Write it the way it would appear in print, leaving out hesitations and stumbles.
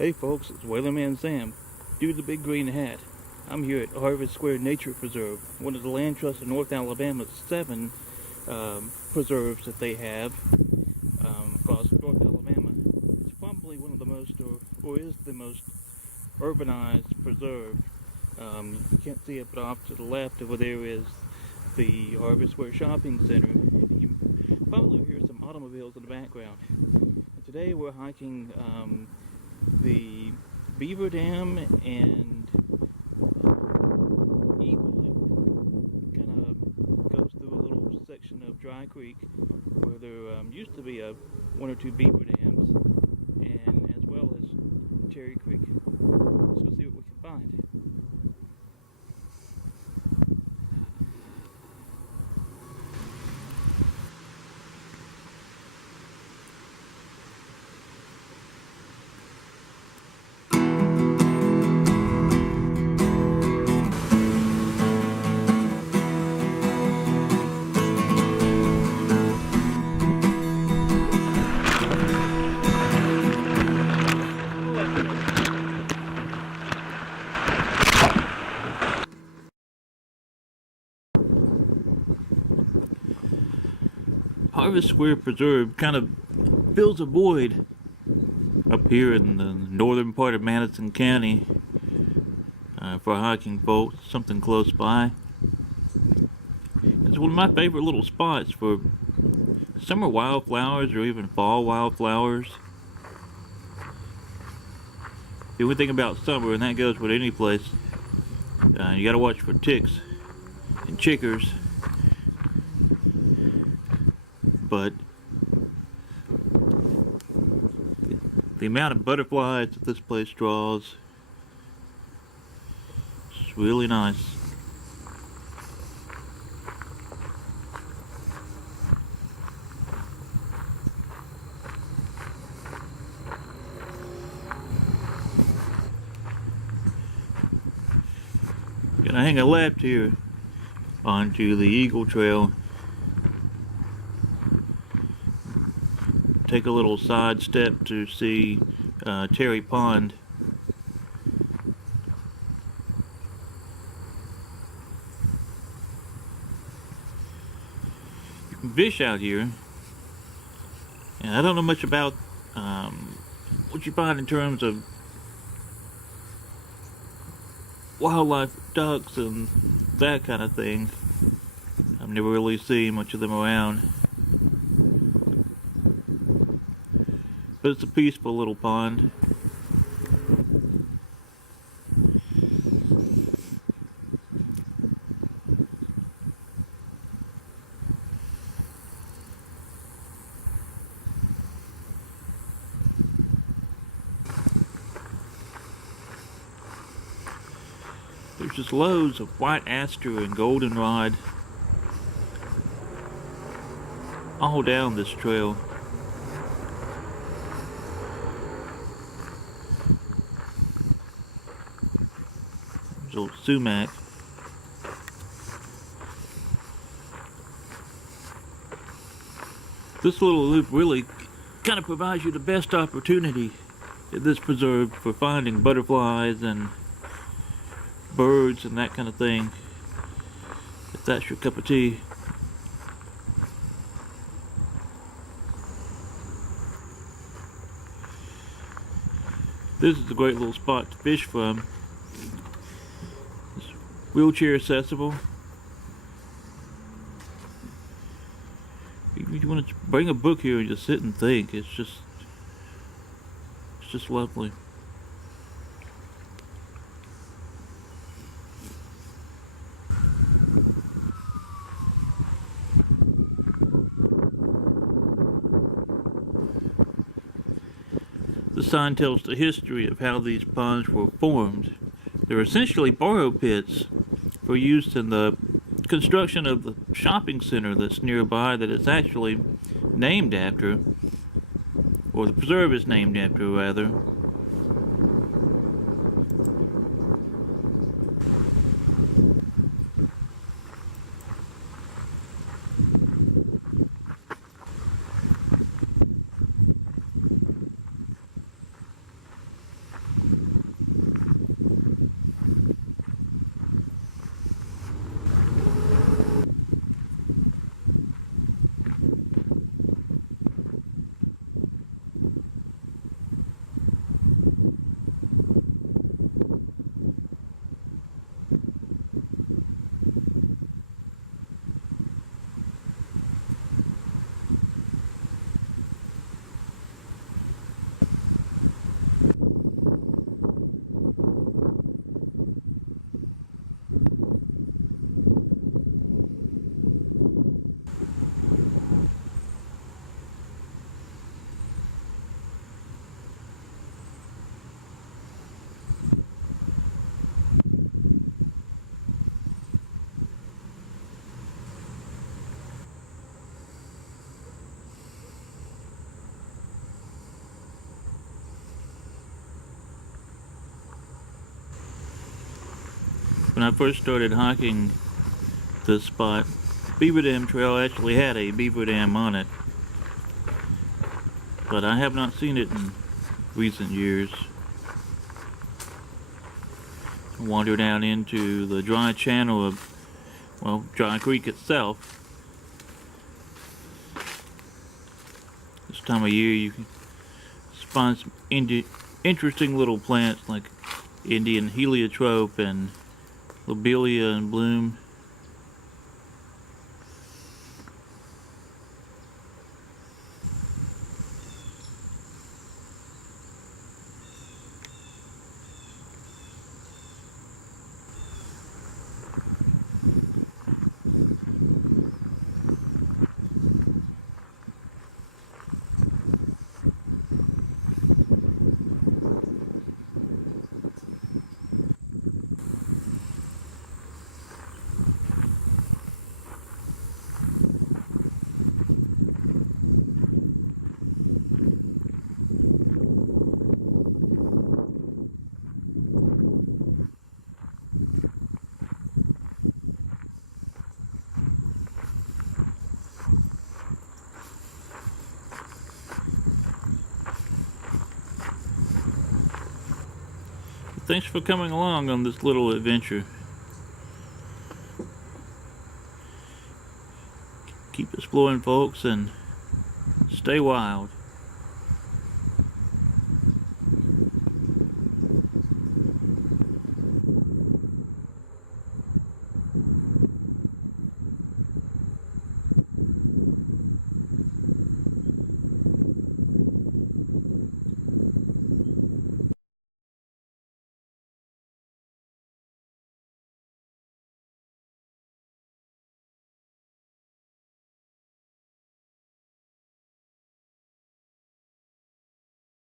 Hey folks, it's Weatherman Sam, dude the big green hat. I'm here at Harvest Square Nature Preserve, one of the Land Trust of North Alabama's 7 preserves that they have across North Alabama. It's probably one of the most, or is the most urbanized preserve. You can't see it, but off to the left over there is the Harvest Square Shopping Center. You probably hear some automobiles in the background. And today we're hiking the Beaver Dam and Eagle Loop. Kind of goes through a little section of Dry Creek where there used to be one or two beaver dams, and as well as Cherry Creek. So we'll see what we can find. Harvest Square Preserve kind of fills a void up here in the northern part of Madison County for hiking folks, something close by. It's one of my favorite little spots for summer wildflowers or even fall wildflowers. The only thing about summer, and that goes with any place, you gotta watch for ticks and chickers. But the amount of butterflies that this place draws is really nice. Gonna hang a left here onto the Eagle Trail. Take a little side step to see Terry Pond. You can fish out here, and I don't know much about what you find in terms of wildlife, ducks, and that kind of thing. I've never really seen much of them around. But it's a peaceful little pond. There's just loads of white aster and goldenrod all down this trail. Old sumac. This little loop really kind of provides you the best opportunity at this preserve for finding butterflies and birds and that kind of thing, if that's your cup of tea. This is a great little spot to fish from. Wheelchair accessible. You want to bring a book here and just sit and think. It's just lovely. The sign tells the history of how these ponds were formed. They're essentially borrow pits for use in the construction of the shopping center that's nearby, that it's actually named after, or the preserve is named after, rather. When I first started hiking this spot, Beaver Dam Trail actually had a beaver dam on it, but I have not seen it in recent years. I wander down into the dry channel of, well, Dry Creek itself. This time of year you can find some interesting little plants like Indian heliotrope and lobelia in bloom. Thanks for coming along on this little adventure. Keep exploring, folks, and stay wild.